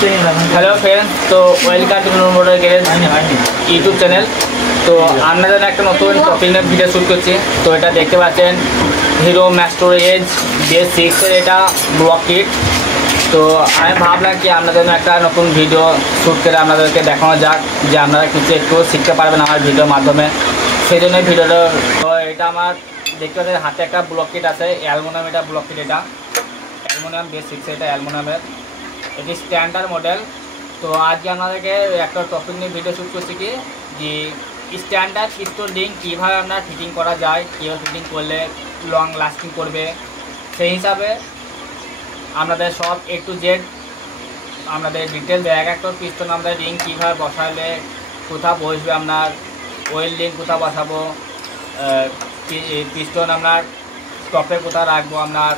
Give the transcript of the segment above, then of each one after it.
Hello friends, তো welcome to motor garage YouTube channel. তো আপনাদের একটা নতুন টপিক নিয়ে ভিডিও শ্যুট করছি। তো এটা দেখতে পাচ্ছেন হিরো ম্যাস্ট্রো এজ BS6-এর এটা ব্লক কিট। তো আমি ভাবলাম কি আপনাদের জন্য একটা নতুন ভিডিও শ্যুট করে আপনাদেরকে দেখানো যাক, যে আপনারা কিছু একটু শিখতে পারবেন আমার ভিডিওর মাধ্যমে। সেই জন্য ভিডিওটা। তো এটা আমার দেখতে পাচ্ছেন হাতে একটা ব্লক কিট আছে, অ্যালুমিনিয়াম। এটা ব্লক কিট, এটা অ্যালুমিনিয়াম BS6, এটা অ্যালুমিনিয়ামের, এটি স্ট্যান্ডার্ড মডেল। তো আজকে আপনাদেরকে একটা টপিক নিয়ে ভিডিও শ্যুট করছি কি যে স্ট্যান্ডার্ড পিস্টন রিং কীভাবে আপনার ফিটিং করা যায়, কীভাবে ফিটিং করলে লং লাস্টিং করবে, সেই হিসাবে আপনাদের সব A to Z আপনাদের ডিটেলস এক একটা পিস্টন আমাদের রিং কীভাবে বসালে কোথাও বসবে, আপনার ওয়েল রিং কোথাও বসাবো, পিস্টন আপনার স্টপে কোথাও রাখবো, আপনার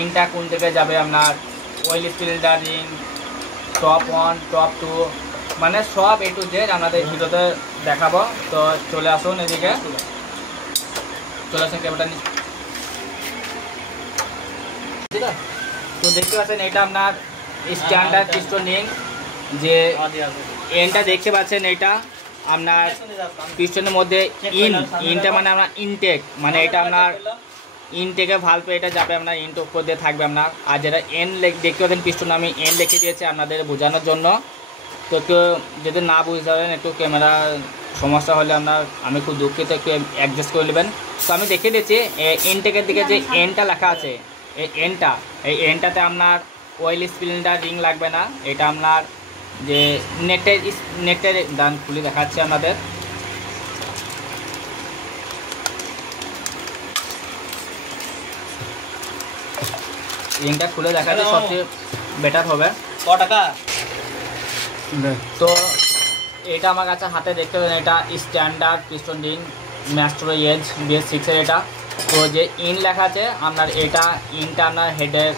ইনটা কোন দিকে যাবে, আপনার well cylinder ring, top 1 top 2, মানে সব A to Z আপনাদের ভিডিওতে দেখাবো। তো চলে আসুন এদিকে, চলে আসুন ক্যামেরাটা নিয়ে। তো দেখতে পাচ্ছেন এটা আপনার স্ট্যান্ডার্ড পিস্টন রিং, যে এনটা দেখতে পাচ্ছেন এটা আপনার পিস্টনের মধ্যে ইনটা মানে আপনার ইনটেক, মানে এটা আপনার ইনটেকে ভালভে এটা যাবে, আপনার ইনটা উপর দিয়ে থাকবে আপনার। আর যেটা এন দেখতে পাচ্ছেন পিস্টন আমি এন লিখে দিয়েছি আপনাদের বোঝানোর জন্য। তো একটু যদি না বুঝতে পারেন, একটু ক্যামেরা সমস্যা হলে আপনার আমি খুব দুঃখিত, একটু অ্যাডজাস্ট করে নেবেন। তো আমি দেখে দিয়েছি ইনটেকের দিকে যে এনটা লেখা আছে, এই এনটাতে আপনার ওয়েল সিলিন্ডার রিং লাগবে না। এটা আপনার যে নেটের দান খুলে দেখাচ্ছে আপনাদের। রিংটা খুলে দেখাচ্ছে সবচেয়ে বেটার হবে। টাকা তো এটা আমার কাছে হাতে দেখতে পাবেন, এটা standard piston ring maestro edge BS6-এর এটা। তো যে ইন লেখা আছে আপনার, এটা ইনটা আপনার হেডের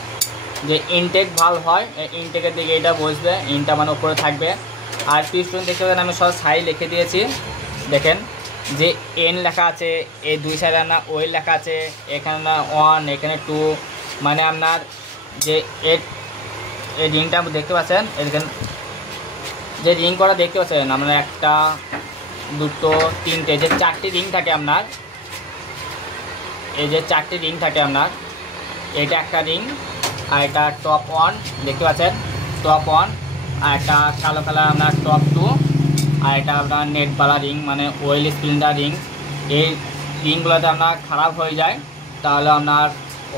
যে ইনটেক ভালভ হয়, ইনটেকের দিকে এটা বসবে, ইনটা মানে উপরে থাকবে। আর পিস্টন দেখতে পাবেন আমি সব সাইড লিখে দিয়েছি, দেখেন যে এন লেখা আছে, এই দুই সাইডে আপনার ওয়েল লেখা আছে, এখানে 1 এখানে 2, মানে আপনার যে এই রিংটা দেখতে পাচ্ছেন, এখানে যে রিং করা দেখতে পাচ্ছেন আপনার 1 2 3 যে 4টি রিং থাকে আপনার, এই যে 4টি রিং থাকে আপনার, এটা একটা রিং, আর এটা টপ 1 দেখতে পাচ্ছেন, টপ 1, আর একটা কালো কালার আপনার টপ 2, আর এটা আপনার নেটওয়ালা রিং মানে ওয়েল সিলিন্ডার রিং। এই রিংগুলোতে আপনার খারাপ হয়ে যায়, তাহলে আপনার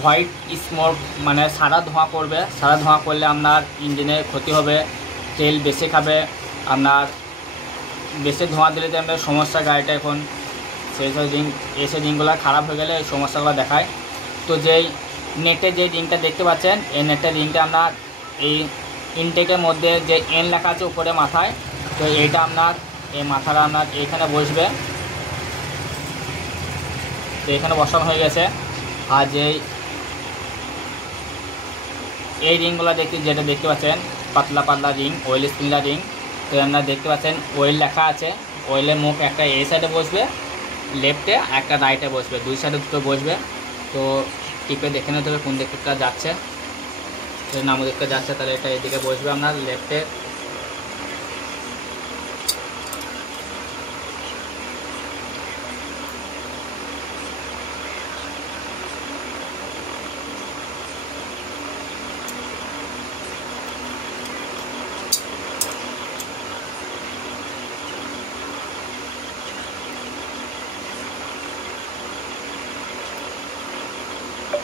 হোয়াইট স্মোক মানে সাদা ধোঁয়া করবে, সাদা ধোঁয়া করলে আপনার ইঞ্জিনের ক্ষতি হবে, তেল বেশি খাবে, আপনার বেশি ধোঁয়া দিলে তো আপনার সমস্যা গাড়িটা এখন। সেই সব রিং এসে রিংগুলো খারাপ হয়ে গেলে এই সমস্যাগুলো দেখায়। তো যেই নেটের যে রিংটা দেখতে পাচ্ছেন, এই নেটের রিংটা আপনার এই ইনটেকের মধ্যে যে এন লেখা আছে উপরে মাথায়, তো এইটা আপনার এই মাথাটা আপনার এইখানে বসবে, তো এখানে বসানো হয়ে গেছে। আর যেই এই রিংগুলো যেটা দেখতে পাচ্ছেন পাতলা পাতলা রিং, ওয়েল স্পিনার রিং। তো আপনারা দেখতে পাচ্ছেন ওয়েল লেখা আছে, ওয়েলের মুখ একটা এই সাইডে বসবে লেফটে, একটা রাইটে বসবে, দুই সাইডে দুটো বসবে। তো টিপে দেখে নিতে হবে কোন দিকটা যাচ্ছে, নাম দিকটা যাচ্ছে, তাহলে এটা এদিকে বসবে আপনার লেফটে।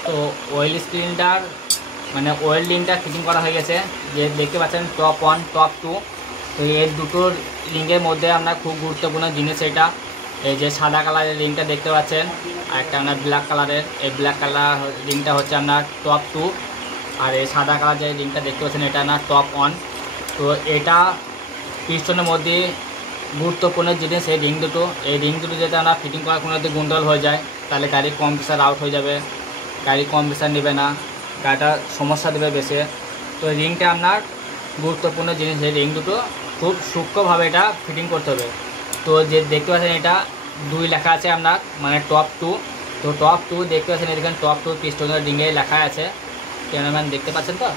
তো ওয়েল সিলিন্ডার মানে ওয়েল রিংটা ফিটিং করা হয়ে গেছে, যে দেখতে পাচ্ছেন টপ 1 টপ 2। তো এই দুটো রিংয়ের মধ্যে আপনার খুব গুরুত্বপূর্ণ জিনিস এটা, এই যে সাদা কালারের রিংটা দেখতে পাচ্ছেন, আর একটা আপনার ব্ল্যাক কালারের, এই ব্ল্যাক কালার রিংটা হচ্ছে আপনার টপ 2, আর এই সাদা কালার যে রিংটা দেখতে পাচ্ছেন এটা আপনার টপ 1। তো এটা পিস্টনের মধ্যে গুরুত্বপূর্ণ জিনিস এই রিং দুটো। এই রিং দুটো যদি আপনার ফিটিং করার কোনো যদি গন্ডগোল হয়ে যায়, তাহলে গাড়ি কম্প্রেসার আউট হয়ে যাবে, গাড়ি কম্প্রেসার নেবে না, গাড়িটা সমস্যা দেবে বেশি। তো রিংটা আপনার গুরুত্বপূর্ণ জিনিস, এই রিং দুটো খুব সূক্ষ্মভাবে এটা ফিটিং করতে হবে। তো যে দেখতে পাচ্ছেন এটা 2 লেখা আছে আপনার মানে টপ 2। তো টপ 2 দেখতে পাচ্ছেন, এখানে টপ 2 পিস্টনের রিংয়ে লেখা আছে, ক্যামেরাম্যান দেখতে পাচ্ছেন তো,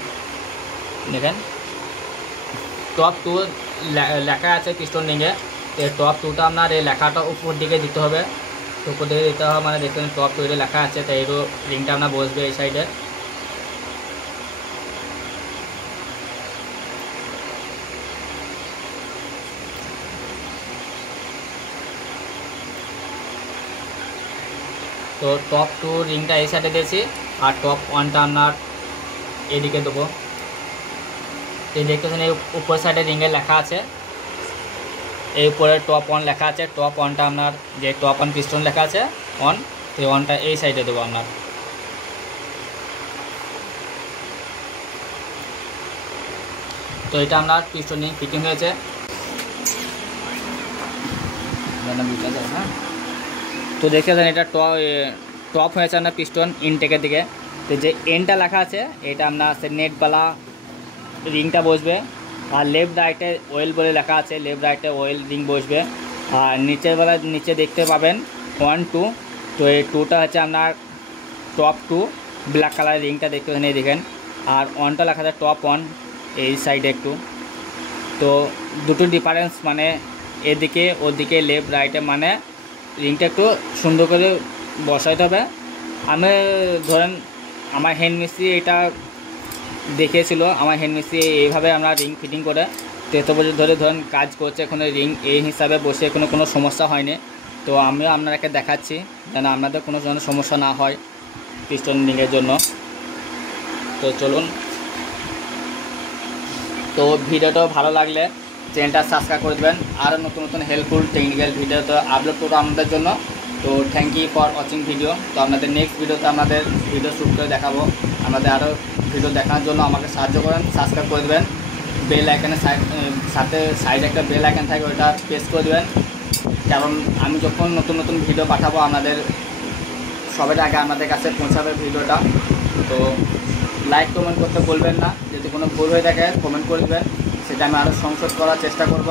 দেখেন টপ 2 লেখা আছে পিস্টন রিংয়ে। এই টপ 2টা আপনার এই লেখাটা উপর দিকে দিতে হবে, তো উপর দিকে দিতে হবে মানে দেখবেন টপ 2 লেখা আছে, তাই এর রিংটা আপনার বসবে এই সাইডে। তো টপ 2 রিংটা এই সাইডে দিয়েছি, আর টপ 1টা আপনার এদিকে দেবো। এই দেখতেছেন এই উপর সাইডে রিংয়ে লেখা আছে, এই উপরে টপ 1 লেখা আছে। টপ 1টা আপনার যে টপ 1 পিস্টন লেখা আছে অন, এই অনটা এই সাইডে দেবো আপনার। তো এটা আপনার পিস্টন রিং ফিটিং হয়েছে। হ্যাঁ, তো দেখেছেন এটা টপ হয়েছে আপনার পিস্টন ইনটেকের দিকে। তো যে এনটা লেখা আছে এটা আপনার নেটওয়ালা রিংটা বসবে, আর লেফট রাইটে অয়েল বলে লেখা আছে, লেফট রাইটে অয়েল রিং বসবে। আর নিচের বেলা নিচে দেখতে পাবেন 1 2, তো এই 2টা হচ্ছে আপনার টপ 2 ব্ল্যাক কালার রিংটা দেখতে পাচ্ছেন এই দেখেন। আর 1টা লেখা আছে টপ 1 এই সাইডে একটু। তো দুটো ডিফারেন্স মানে এদিকে ওদিকে লেফট রাইটে, মানে রিংটা একটু সুন্দর করে বসাইতে হবে। আমি ধরেন আমার হ্যান্ড মিস্ত্রি এটা দেখিয়েছিল, আমার হ্যান্ড মিস্ত্রি এইভাবে আমরা রিং ফিটিং করে 13 বছর ধরে ধরেন কাজ করছে, এখনো রিং এই হিসাবে বসে কোনো সমস্যা হয়নি। তো আমিও আপনাদেরকে দেখাচ্ছি যেন আপনাদের কোনো ধরনের সমস্যা না হয় পিস্টন রিংয়ের জন্য। তো চলুন, তো ভিডিওটা ভালো লাগলে চ্যানেলটা সাবস্ক্রাইব করে দেবেন। আরও নতুন নতুন হেল্পফুল টেকনিক্যাল ভিডিও তো আপলোড করবো আপনাদের জন্য। তো thank you for watching video. তো আপনাদের নেক্সট ভিডিওতে আমাদের ভিডিও শ্যুট করে দেখাবো। আমাদের আরও ভিডিও দেখানোর জন্য আমাকে সাহায্য করেন, সাবস্ক্রাইব করে দেবেন। বেল আইকনের সাথে সাইডে একটা বেল আইকন থাকে, ওটা প্রেস করে দেবেন, কারণ আমি যখন নতুন নতুন ভিডিও পাঠাবো আপনাদের সবার আগে আপনাদের কাছে পৌঁছাবে ভিডিওটা। তো লাইক কমেন্ট করতে বলবেন না, যদি কোনো ভুল হয়ে থাকে কমেন্ট করে দেবেন, সেটা আমি আরও সংশোধন করার চেষ্টা করব।